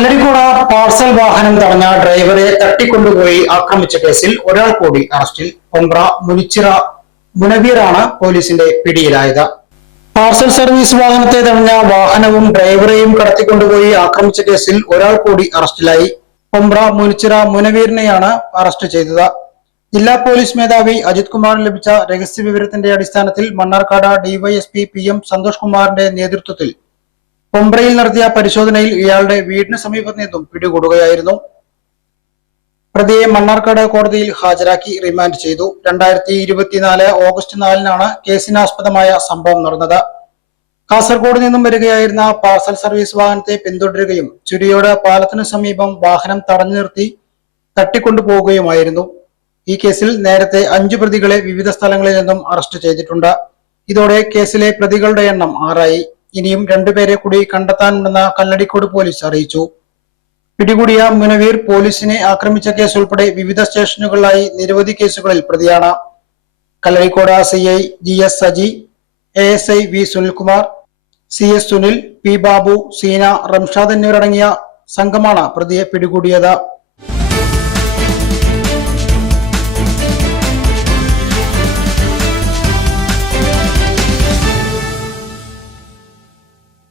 Kalladikode parcel വാഹനം തടഞ്ഞ ഡ്രൈവറെ തട്ടിക്കൊണ്ടുപോയി ആക്രമിച്ച കേസിൽ ഒരാൾ കൂടി അറസ്റ്റിൽ. കൊമ്പ്ര മുനിച്ചിറ മുനവീറാണ് പോലീസിന്റെ പിടിയിലായത്. പാർസൽ സർവീസ് വാഹനത്തെ തടഞ്ഞ വാഹനവും ഡ്രൈവറെയും കടത്തിക്കൊണ്ടുപോയി ആക്രമിച്ച കേസിൽ ഒരാൾ കൂടി അറസ്റ്റിലായി. കൊമ്പ്ര മുനിച്ചിറ മുനവീറിനെയാണ് അറസ്റ്റ് ചെയ്തത്. ജില്ലാ പോലീസ് മേധാവി അജിത് കുമാറിന് ലഭിച്ച രഹസ്യ വിവരത്തിന്റെ അടിസ്ഥാനത്തിൽ മണ്ണാർക്കാട് ഡിവൈഎസ്പി PM സന്തോഷ് കുമാറിന്റെ നേതൃത്വത്തിൽ കൊമ്പ്രയിൽ നടത്തിയ പരിശോധനയിൽ ഇയാളുടെ വീടിന് സമീപത്ത് നിന്നും പിടികൂടുകയായിരുന്നു. പ്രതിയെ മണ്ണാർക്കാട് കോടതിയിൽ ഹാജരാക്കി റിമാൻഡ് ചെയ്തു. 2024 ഓഗസ്റ്റ് 4-നാണ് കേസിനാസ്പദമായ സംഭവം നടന്നത്. കാസർഗോഡ് നിന്നും വരികയായിരുന്ന പാർസൽ സർവീസ് വാഹനത്തെ പിന്തുടരുകയും ചുരിയോട് പാലത്തിനു സമീപം വാഹനം തടഞ്ഞു നിർത്തി തട്ടിക്കൊണ്ടുപോവുകയുമായിരുന്നു. ഈ കേസിൽ നേരത്തെ 5 പ്രതികളെ വിവിധ സ്ഥലങ്ങളിൽ നിന്നും അറസ്റ്റ് ചെയ്തിട്ടുണ്ട്. ഇതോടെ കേസിലെ പ്രതികളുടെ എണ്ണം 6ആയി. ഇനിയും 2 പേരെ കൂടി കണ്ടെത്താനുണ്ടെന്ന് കല്ലടിക്കോട് പോലീസ് അറിയിച്ചു. പിടികൂടിയ മുനവീർ പോലീസിനെ ആക്രമിച്ച കേസ് ഉൾപ്പെടെ വിവിധ സ്റ്റേഷനുകളിലായി നിരവധി കേസുകളിൽ പ്രതിയാണ്. Kalladikode CI GS Saji, ASI V Sunilkumar, CS Sunil, P Babu, Seena, Ramshad എന്നിവരടങ്ങിയ സംഘമാണ് പ്രതിയെ പിടികൂടിയത്.